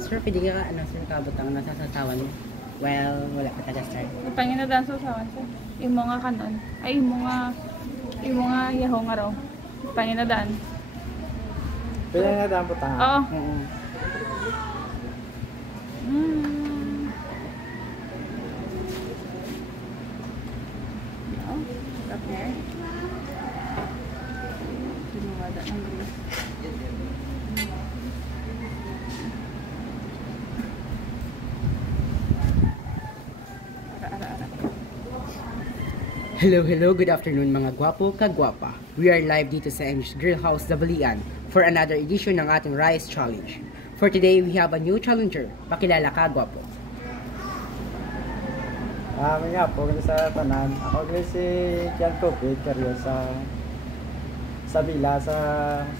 Sir, pwede ka, sir, kabot ang nasa sasawan mo? Well, wala pa taga start. Pangin na dan sa sasawan, sir. Imo nga kanon. Ay, imo nga yaho nga raw. Pangin na dan. Pwede nga daan po tayo? Oo. Stop there. Tinawada ng grease. Hello, good afternoon mga gwapo kagwapa. We are live dito sa MJ's Grill House, Dabalian for another edition ng ating Rice Challenge. For today, we have a new challenger. Pakilala ka, gwapo. May nga po, sa tanan. Ako rin si Kian Kope, karyo sa Bila, sa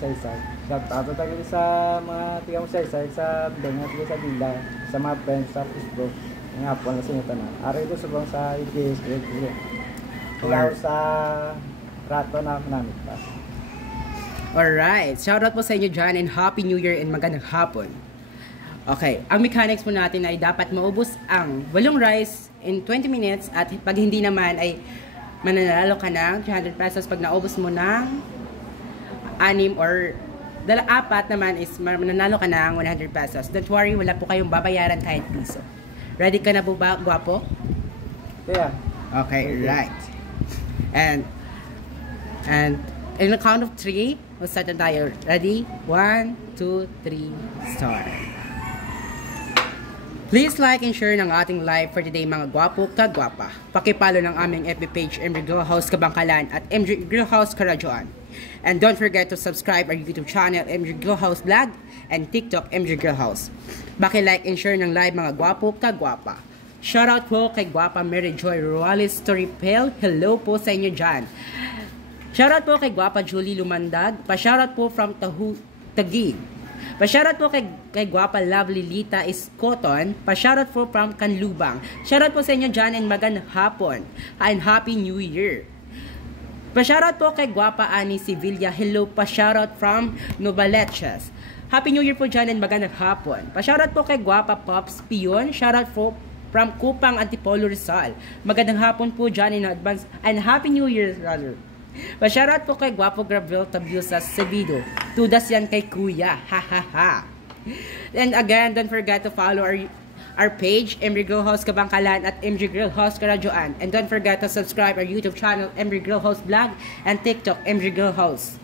Saysay. Shout out tayo sa mga tigang Saysay, sa Bidang, sa Bila, sa mga friends, sa Facebook. Nga po, sa inyo tanan. Ari ito subang sa IPS Grill. Kaya sa rato na namin pa. Alright, shoutout po sa inyo dyan and Happy New Year and magandang hapon. Okay, ang mechanics po natin ay dapat maubos ang 8 rice in 20 minutes at pag hindi naman ay mananalo ka ng 300 pesos pag naubos mo ng 6 or 4 naman is mananalo ka ng 100 pesos. Don't worry, wala po kayong babayaran kahit piso. Ready ka na po ba, gwapo? Yeah. Okay, right. And in the count of 3, we'll start na tayo. Ready? 1, 2, 3, start. Please like and share ng ating live for today mga gwapo kagwapa. Pakipalo ng aming FB page MJ Grill House Kabangkalan at MJ Grill House Karadyoan. And don't forget to subscribe our YouTube channel MJ Grill House Vlog and TikTok MJ Grill House. Like and share ng live mga gwapo kagwapa. Shoutout po kay Gwapa Mary Joy Ruales Storypel. Hello po sa inyo dyan. Shoutout po kay Gwapa Julie Lumandag. Pa-shoutout po from Taguig. Pa-shoutout po kay Gwapa Lovely Lita Iskoton. Pa-shoutout po from Kanlubang. Shoutout po sa inyo dyan and magandang hapon. And Happy New Year. Pa-shoutout po kay Gwapa Ani Sevilla. Hello, pa-shoutout from Novaleches. Happy New Year po dyan and magandang hapon. Pa-shoutout po kay Gwapa Pops Pion. Shoutout po from Kupang Antipolo Rizal. Magandang hapon po dyan in advance and Happy New Year rather. Pa-shoutout po kay Gwapo Gravel Tabiusa Cebido. Tudas yan kay Kuya. Ha ha ha. And again, don't forget to follow our page, MJ Grill House Kabangkalan at MJ Grill House Karadyoan. And don't forget to subscribe our YouTube channel, MJ Grill House Vlog and TikTok, MJ Grill House.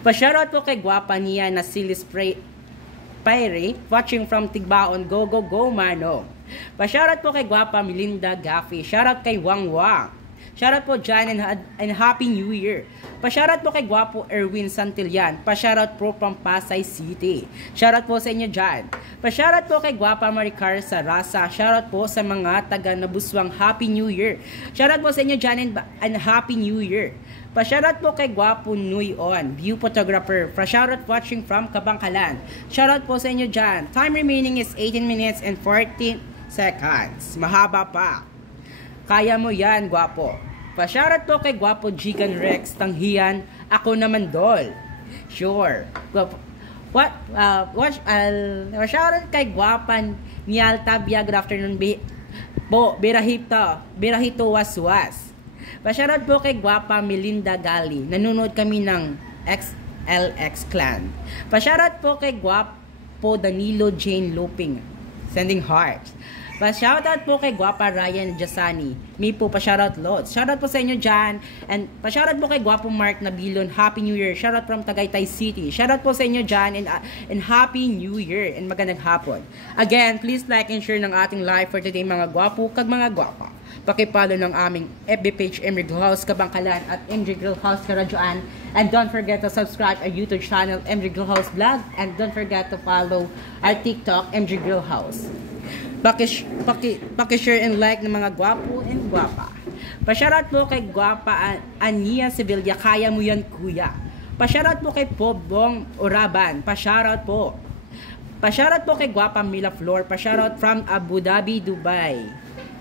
Pa-shoutout po kay Gwapa niya na Silis Paire, watching from Tigbaon. Go, go, go, mano. Pa-shoutout po kay Gwapa Melinda Gaffey. Shoutout kay Wang Wang. Shoutout po dyan and Happy New Year. Pa-shoutout po kay Gwapo Erwin Santillan. Pa-shoutout po from Pasay City. Shoutout po sa inyo dyan. Pa-shoutout po kay Gwapa Maricar Sarasa. Shoutout po sa mga taga Nabuswang. Happy New Year. Shoutout po sa inyo dyan and Happy New Year. Pa-shoutout po kay Gwapo Nuyon, view photographer. Pa-shoutout watching from Kabangkalan. Shoutout po sa inyo dyan. Time remaining is 18 minutes and 14 seconds. Mahaba pa. Kaya mo yan, Gwapo. Pa-shoutout po kay Gwapo Jigan Rex Tanghian. Ako naman, Dol. Sure. Pa-shoutout kay Gwapan Nial Tabia. Good afternoon po. Birahito Waswas. Pa-shoutout po kay Gwapa Melinda Gali. Nanonood kami ng XLX Clan. Pa-shoutout po kay Gwapo Danilo Jane Loping. Sending hearts. Pa-shoutout po kay Gwapa Ryan Jasani. May po pa-shoutout lots. Shoutout po sa inyo dyan. And pa-shoutout po kay Gwapo Mark Nabilon. Happy New Year. Shoutout from Tagaytay City. Shoutout po sa inyo dyan. And Happy New Year. And magandang hapon. Again, please like and share ng ating live for today mga gwapo kag mga gwapa. Pakipalo ng aming FB page MJ Grill House Kabangkalan at MJ Grill House Karadyoan. And don't forget to subscribe our YouTube channel MJ Grill House Vlog. And don't forget to follow our TikTok MJ Grill House. Paki-share and like ng mga gwapo and gwapa. Pa-shoutout po kay Gwapa Ania Sevilla. Kaya mo yan, kuya. Pa-shoutout po kay Pobong Oraban. Pa-shoutout po. Pa-shoutout po kay Guapa Mila Flor. Pa-shoutout from Abu Dhabi, Dubai,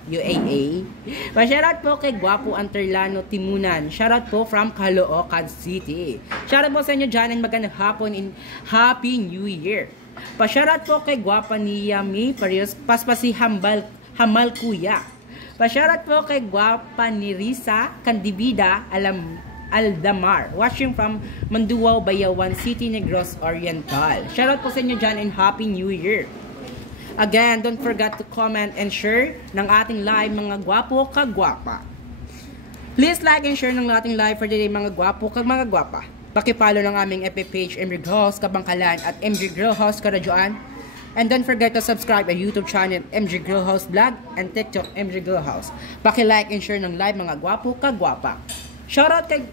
UAE. Pa-shoutout po kay Guapo Anterlano Timunan. Shoutout po from Caloocan City. Shoutout po sa inyo dyan and magandang hapon in Happy New Year. Pa-shoutout po kay Guapa ni Yami Parios. Paspasi Hamal Kuya. Pa-shoutout po kay Guapa ni Risa Candibida Aldamar, watching from Manduao, Bayawan City, Negros Oriental. Shoutout po sa inyo dyan and Happy New Year. Again, don't forget to comment and share ng ating live mga gwapo kagwapa. Please like and share ng ating live for today mga gwapo kag mga gwapa. Pakipalo ng aming FB page MJ Girl House Kabangkalan at MJ Girl House Karadyoan. And don't forget to subscribe our YouTube channel MJ Girl House Vlog and TikTok MJ Girl House. Paki-like and share ng live mga gwapo kagwapa. Shoutout kay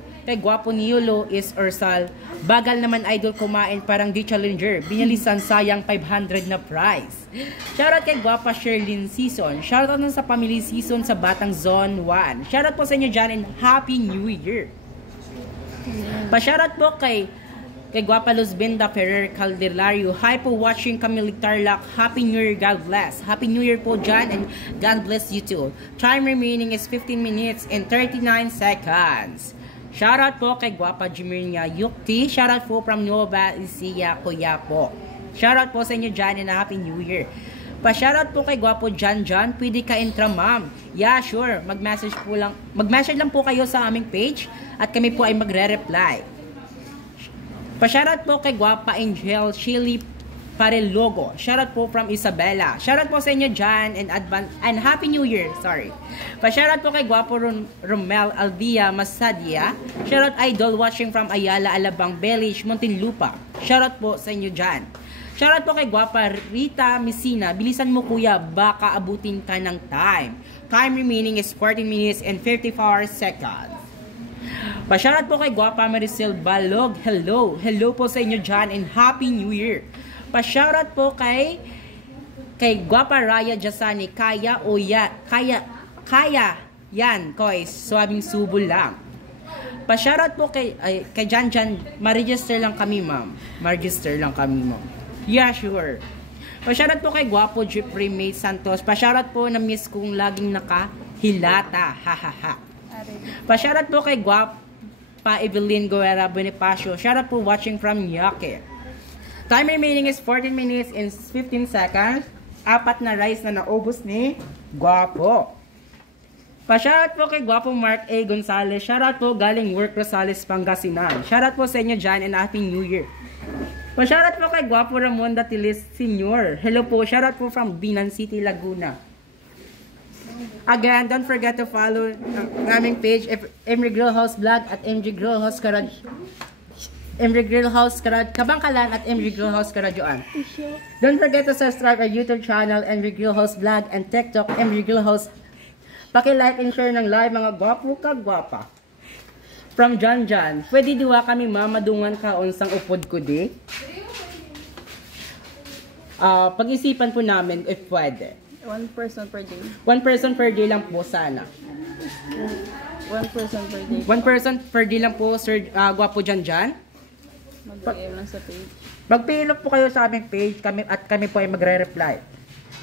Guapo ni Yulo is Ursal. Bagal naman idol kumain parang di challenger. Binalisan sayang 500 na prize. Shoutout kay Guapa Sherlyn Season. Shoutout na sa Family Season sa Batang Zone 1. Shoutout po sa inyo dyan and Happy New Year. Pa-shoutout po kay Guapa Luzbinda Ferrer Caldelario. Hi po watching Camille Tarlac. Happy New Year, God bless. Happy New Year po dyan and God bless you too. Time remaining is 15 minutes and 39 seconds. Shoutout po kay Guapa Jimirnia Yukti. Shoutout po from Nueva Ecija, Kuya po. Shoutout po sa inyo dyan and Happy New Year. Pa-shoutout po kay Guapo Jan. Pwede ka intra ma'am. Yeah, sure. Mag-message lang po kayo sa aming page at kami po ay magre-reply. Pa-shoutout po kay Guapa Angel Chili Parelogo. Shoutout po from Isabela. Shoutout po sa inyo dyan and Happy New Year. Sorry. Pa-shoutout po kay Guapo Romel Alvia Masadia. Shoutout idol watching from Ayala, Alabang, Belish, Muntinlupa. Shoutout po sa inyo dyan. Shoutout po kay Guapa Rita Messina. Bilisan mo kuya, baka abutin ka ng time. Time remaining is 14 minutes and 54 seconds. Pa-shoutout po kay Guapa Maricel Balog. Hello. Hello po sa inyo dyan and Happy New Year. Pa-shoutout po kay Guapa Raya Jasani. Kaya yan, koy. Swabing subo lang. Pa-shoutout po kay Jan. Ma-register lang kami, ma'am. Ma-register lang kami, ma'am. Yeah, sure. Pa-shoutout po kay Guapo Jeffrey May Santos. Pa-shoutout po na miss kong laging nakahilata. Hahaha. Pa-shoutout po kay Guapa Evelyn Guerra Bonifacio. Shoutout po watching from Yake. Time remaining is 14 minutes and 15 seconds. 4 na rice na naubos ni Guapo. Pa-shoutout po kay Guapo Mark A. Gonzalez. Shoutout po galing Work Rosales, Pangasinan. Shoutout po sa inyo dyan and Happy New Year. Pa-shoutout po kay Guapo Ramon Datilis Senior. Hello po. Shoutout po from Binan City, Laguna. Again, don't forget to follow ang aming page MJ Girl House Vlog at MJ Girl House Kabangkalan at MJ Girl House Karadyoan. Don't forget to subscribe our YouTube channel MJ Girl House Vlog and TikTok MJ Girl House. Paki-like and share ng live mga gwapo kagwapa. From Jan. Pwede diwa kami mamadungan ka unsang upod ko di? Pag-isipan po namin if pwede. 1 person per day. 1 person per day lang po sana. 1 person per day. 1 person per day lang po, Sir Guapo Jan. Mag-PM lang sa page. Mag-PM po kayo sa aming page at kami po ay magre-reply.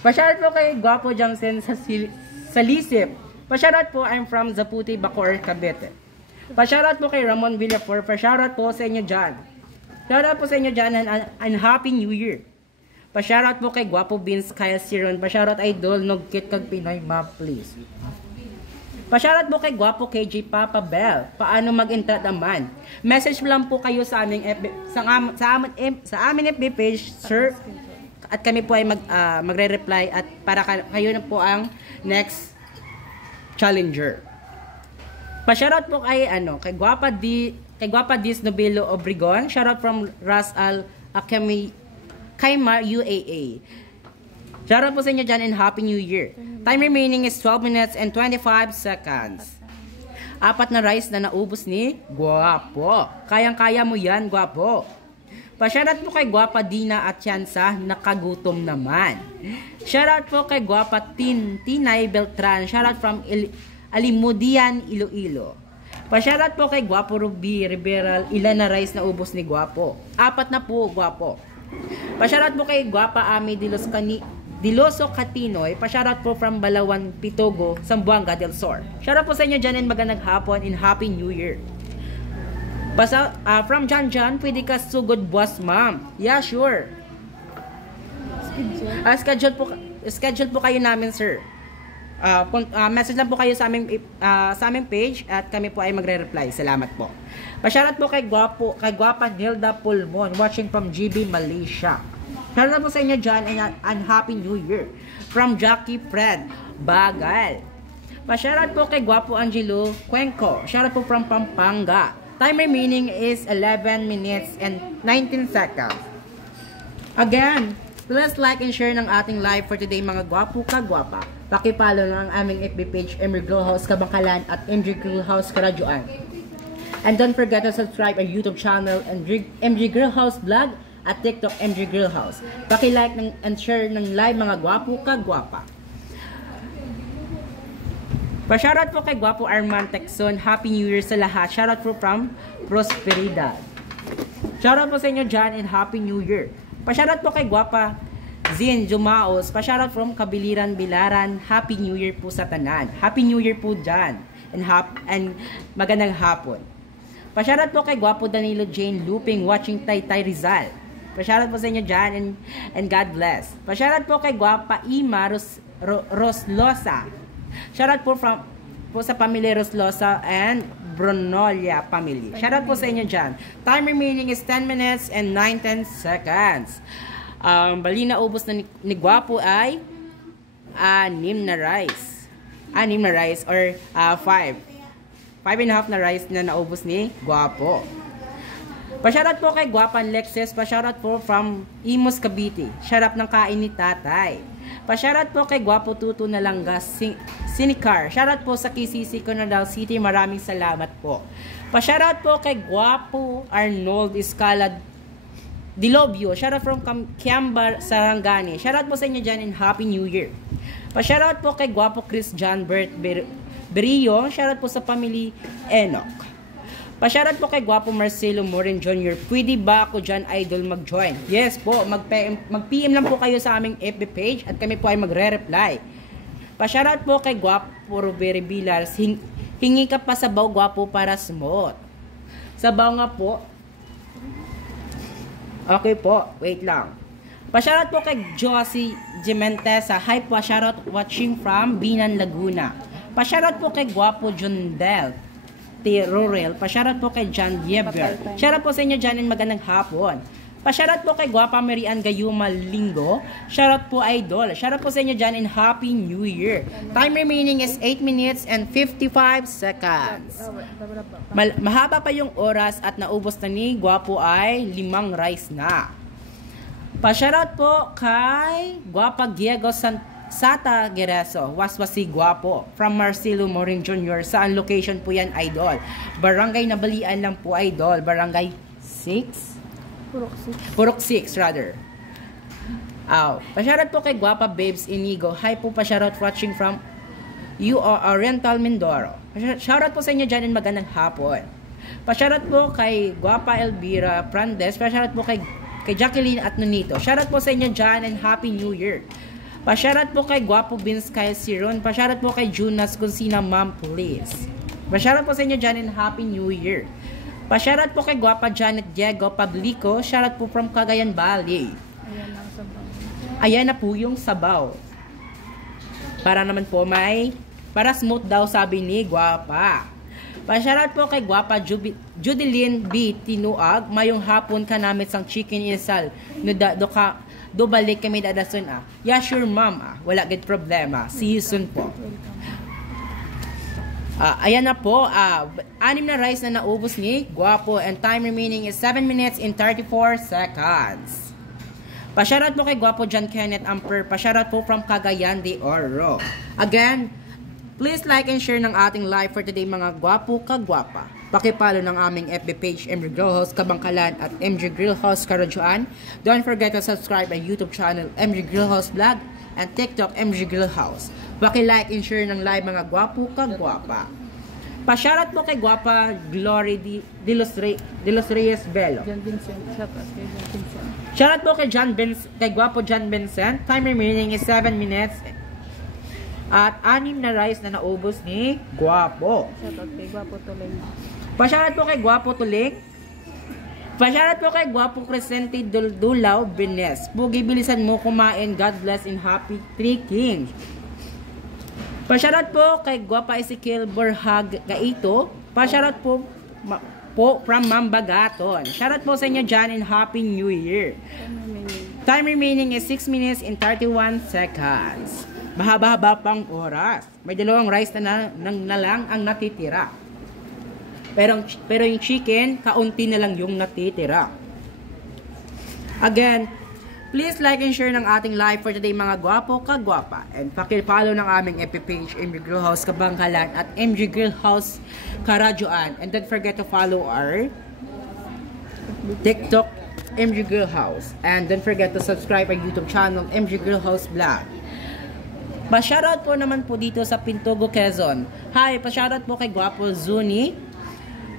Pa-shoutout po kay Guapo Jansen sa Lisip. Pa-shoutout po, I'm from Zaputi, Bacoor, Cavite. Pa-shoutout po kay Ramon Villafor. Pa-shoutout po sa inyo dyan. Shoutout po sa inyo dyan and Happy New Year. Pa-shoutout po kay Guapo Vince Kyle Siron. Pa-shoutout idol Nogkit kag Pinoy map please. Pa-shoutout po kay Guapo KJ Papa Bell. Paano mag-intrat naman? Message lang po kayo sa aming sa aming FB page, sir. At kami po ay magre-reply at para kayo na po ang next challenger. Pa-shoutout po kay kay Guapa Dis Nobelo Obregon. Shoutout from Ras Al Akemi Kaimar UAA. Shoutout po sa inyo dyan and Happy New Year. Time remaining is 12 minutes and 25 seconds. 4 na rice na naubos ni Guapo. Kayang-kaya mo yan, Guapo. Pa-shoutout po kay Guapa Dina at Tiansa, nakagutom naman. Shoutout po kay Guapa Tinay Beltran. Shoutout from Alimudian, Iloilo. Pa-shoutout po kay Guapo Ruby Rivera. Ilan na rice na ubos ni Guapo? 4 na po, Guapo. Pa-shoutout po kay Guapa Ami Diloso Catinoy. Pa-shoutout po from Balawan, Pitogo, Zamboanga del Sur. Shoutout po sa inyo dyan and magandang hapon and Happy New Year. From John, pwede ka sugod boss ma'am. Yeah, sure. Schedule po kayo namin, sir. Message lang po kayo sa aming page at kami po ay magre-reply. Salamat po. Pa-shoutout po kay Guapa Nilda Pulmon watching from GB Malaysia. Shoutout po sa inyo dyan and Happy New Year. From Jackie Fred Bagal. Pa-shoutout po kay Guapo Angelo Cuenco. Shoutout po from Pampanga. Time remaining is 11 minutes and 19 seconds. Again, please like and share ng ating live for today mga gwapo ka-gwapa. Pakipalo ng aming FB page MJ Grill House Kabangkalan at MJ Grill House Karadyoan. And don't forget to subscribe our YouTube channel and MJ Grill House Vlog at TikTok MJ Grill House. Paki-like and share ng live mga gwapo ka-gwapa. Pa-shoutout po kay Guapo Arman Texon. Happy New Year sa lahat. Shoutout po from Prosperidad. Shoutout po sa inyo dyan and Happy New Year. Pa-shoutout po kay Guapa Zin Jumaos. Pa-shoutout from Kabiliran, Bilaran. Happy New Year po sa tanan. Happy New Year po dyan. And magandang hapon. Pa-shoutout po kay Guapo Danilo Jane Luping watching Taytay Rizal. Pa-shoutout po sa inyo dyan and God bless. Pa-shoutout po kay Guapa Ima Roslosa. Shoutout po sa pamilya Roslosa and Bronolia family. Shoutout po sa inyo dyan. Time remaining is 10 minutes and 19 seconds. Bali na ubos na ni Guapo ay 6 na rice. 6 na rice or 5. 5.5 na rice na naubos ni Guapo. Pa-shoutout po kay Guapan Lexus. Pa-shoutout po from Imus Cavite. Shoutout ng kain ni Tatay. Pa-shoutout po kay Guapo Tuto na Langgas Sinicar. Shoutout po sa KCC Conadal City. Maraming salamat po. Pa-shoutout po kay Guapo Arnold Escalad Dilobio. Shoutout from Kiambar Sarangani. Shoutout po sa inyo dyan and Happy New Year. Pa-shoutout po kay Guapo Chris John Bert Berio. Shoutout po sa family Enoch. Pa-shoutout po kay Guapo Marcelo Morin Jr. Pwede ba ako dyan, idol, mag-join? Yes po, mag-PM lang po kayo sa aming FB page at kami po ay magre-reply. Pa-shoutout po kay Guapo Robert Vilars. Hingi ka pa sabaw, Guapo, para smooth. Sabaw nga po. Okay po, wait lang. Pa-shoutout po kay Josie Jimentesa. Hi po, shoutout watching from Binan, Laguna. Pa-shoutout po kay Guapo Jundel Rurel. Pa-shoutout po kay John Yeber. Shoutout po sa inyo dyan and magandang hapon. Pa-shoutout po kay Guapa Marian Gayuma Lingo. Shoutout po idol. Shoutout po sa inyo dyan and Happy New Year. Time remaining is 8 minutes and 55 seconds. Mahaba pa yung oras at naubos na ni Guapo ay 5 rice na. Pa-shoutout po kay Guapa Diego Sata Gereso, Waswasi Guapo, from Marcelo Morin Jr. Saan location po yan, idol? Barangay Nabalian lang po, idol. Barangay 6? Purok 6, rather. Pa-shoutout po kay Guapa Babes Inigo. Hi po, pa-shoutout watching from Oriental Mindoro. Shoutout po sa inyo dyan and magandang hapon. Pa-shoutout po kay Guapa Elvira Prandes. Pa-shoutout po kay Jacqueline at Nonito. Shoutout po sa inyo dyan and Happy New Year. Pa-shoutout po kay Guapo Vince Kyle Siron. Pa-shoutout po kay Junas Consina Ma'am Please. Pa-shoutout po sa inyo dyan and Happy New Year. Pa-shoutout po kay Guapa Janet Diego Pablico. Shoutout po from Cagayan Valley. Ayan na po yung sabaw. Para naman po para smooth daw sabi ni Guapa. Pa-shoutout po kay Guapa Judeline B. Tinuag. Mayong hapon ka namin sang chicken insal. Do balik kami dadason Yeah, sure ma'am Wala good problema. See you soon po. Ayan na po. 6 na rice na naubos ni Guapo and time remaining is 7 minutes and 34 seconds. Pa-shoutout po kay Guapo John Kenneth Amper. Pa-shoutout po from Cagayan de Oro. Again, please like and share ng ating live for today mga Guapo ka-gwapa. Pakipalo ng aming FB page MJ Grill House Kabangkalan at MJ Grill House Karadyoan. Don't forget to subscribe our YouTube channel MJ Grill House Vlog and TikTok MJ Grill House. Paki-like and share ng live mga Guapo ka-gwapa. Pa-shoutout po kay Guapa Glory de los Reyes Bello. John Vincent. Shout out kay John Vincent. Shoutout po kay Guapo John Vincent. Time remaining is 7 minutes. At 6 na rice na naubos ni Guapo. Shout out kay Guapo Tuling. Pa-shoutout po kay Guapo Tuling. Pa-shoutout po kay Guapo Crescente Dulaw Bines. Pugi, bilisan mo kumain. God bless and happy Three Kings. Pa-shoutout po kay Guapa Ezekiel Borhag Gaito. Pa-shoutout po from Mambagaton. Shoutout po sa inyo dyan and Happy New Year. Time remaining is 6 minutes and 31 seconds. Mahaba-haba pang oras. May dalawang rice na lang ang natitira. Pero yung chicken, kaunti na lang yung natitira. Again, please like and share ng ating live for today mga gwapo kagwapa. And pakipollow ng aming FB page, MG Grill House Kabangkalan at MG Grill House Karadyoan. And don't forget to follow our TikTok, MG Grill House. And don't forget to subscribe our YouTube channel, MG Grill House Vlog. Pa-shoutout po naman po dito sa Pintogo, Quezon. Hi, pa-shoutout po kay Guapo Zuni.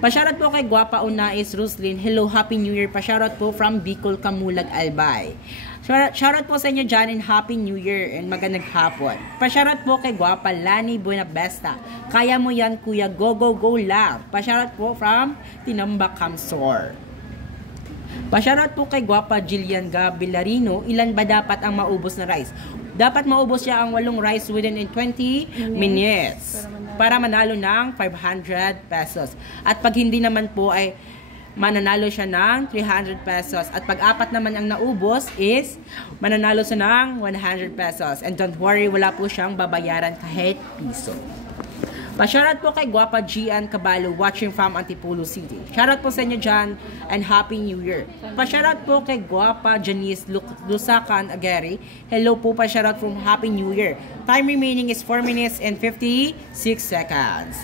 Pa-shoutout po kay Guapa Unais Ruslin. Hello, Happy New Year. Pa-shoutout po from Bicol, Kamulag, Albay. Shoutout po sa inyo dyan and Happy New Year and magandang hapon. Pa-shoutout po kay Guapa Lani Buenabesta. Kaya mo yan, kuya. Go, go, go lang. Pa-shoutout po from Tinambak, Kamsor. Pa-shoutout po kay Guapa Jillian Gabilarino. Ilan ba dapat ang maubos na rice? Dapat maubos siya ang 8 rice within 20 minutes para manalo ng 500 pesos. At pag hindi naman po ay mananalo siya ng 300 pesos. At pag 4 naman ang naubos is mananalo siya ng 100 pesos. And don't worry, wala po siyang babayaran kahit piso. Pa-shoutout po kay Guapa Gian Cabalo watching from Antipolo City. Shoutout po sa inyo dyan and Happy New Year. Pa-shoutout po kay Guapa Janice Lusacan Ageri. Hello po, pa-shoutout from Happy New Year. Time remaining is 4 minutes and 56 seconds.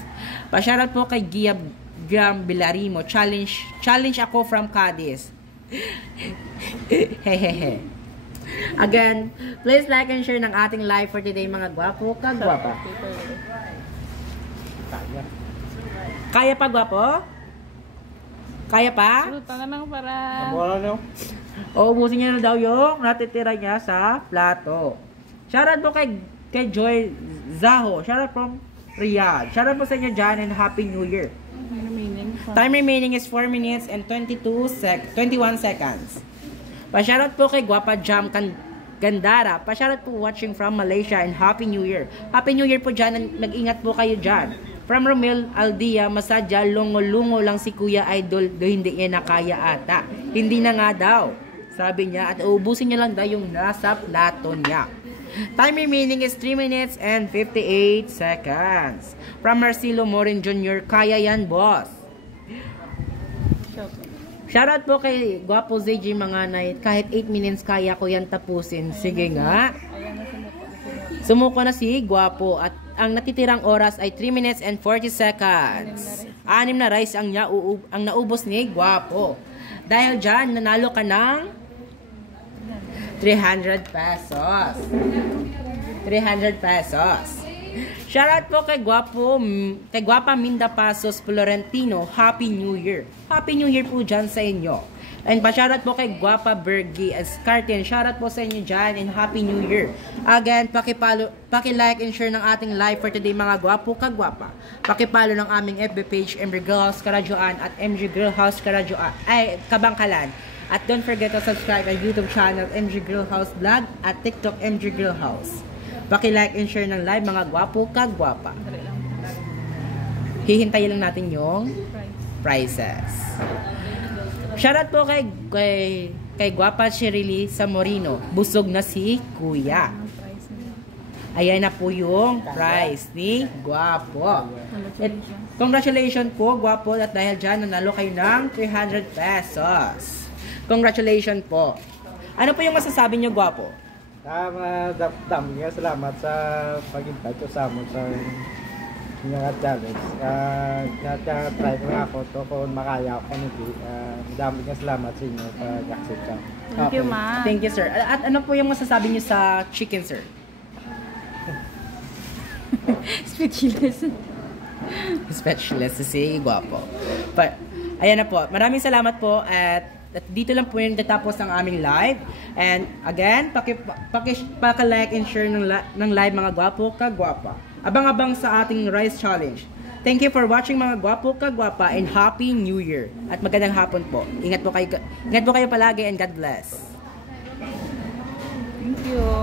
Pa-shoutout po kay Giam Bilarimo. Challenge ako from Cadiz. Hehehe. Again, please like and share ng ating live for today mga gwapo kagwapa. Kaya pa, gwapo? Kaya pa? Luto na lang para... Wala na. O, ubusin niya na daw yung natitira niya sa plato. Shoutout po kay Joy Zaho. Shoutout from Riyadh. Shoutout po sa inyo dyan and Happy New Year. Time remaining is 4 minutes and 21 seconds. Pa-shoutout po kay Guapa Jam Gandara. Pa-shoutout po watching from Malaysia and Happy New Year. Happy New Year po dyan. Nag-ingat po kayo dyan. From Romel Aldia, masadya, lungo-lungo lang si Kuya Idol, do hindi niya nakaya ata. Hindi na nga daw, sabi niya, at uubusin niya lang daw yung nasa plato niya. Time remaining is 3 minutes and 58 seconds. From Marcelo Morin Jr., kaya yan, boss. Shoutout po kay Guapo ZJ Manganay, kahit 8 minutes kaya ko yan tapusin. Sige nga. Sumuko na si Guapo at ang natitirang oras ay 3 minutes and 40 seconds. 6 na rice ang naubos ni Guapo. Dahil dyan, nanalo ka ng 300 pesos. 300 pesos. Shoutout po kay Guapa Minda Pasos Florentino. Happy New Year. Happy New Year po dyan sa inyo. And pa-shoutout po kay Guapa Bergie Escartian. Shoutout po sa inyo dyan and Happy New Year. Again, paki-like and share ng ating live for today mga gwapo kagwapa. Paki-follow ng aming FB page, MG Grill House Karadyoan at MG Grill House Karadyoan, Kabangkalan. At don't forget to subscribe our YouTube channel, MG Grill House Vlog at TikTok, MG Grill House. Paki-like and share ng live mga gwapo kagwapa. Hihintayin lang natin yung prices. Shoutout po kay Guapa Shirley Samorino. Busog na si Kuya. Ayan na po yung prize ni Guapo. Congratulations po, Guapo. At dahil dyan, nanalo kayo ng 300 pesos. Congratulations po. Ano po yung masasabi nyo, Guapo? Salamat sa pag-invite ko sa mo sa mga challenge. Try ko nga ako to kung makaya ako nito. Madami nga salamat sa inyo pag-accept ka. Thank you, ma. Thank you, sir. At ano po yung masasabi niyo sa chicken, sir? Speechless. Speechless si Guwapo. But, ayan na po. Maraming salamat po at dito lang po yung natapos ng aming live. And again, paki-like and share ng live mga Gwapo ka Gwapa. Abang-abang sa ating Rice Challenge. Thank you for watching mga Gwapo ka Gwapa and Happy New Year. At magandang hapon po. Ingat po kayo palagi and God bless. Thank you.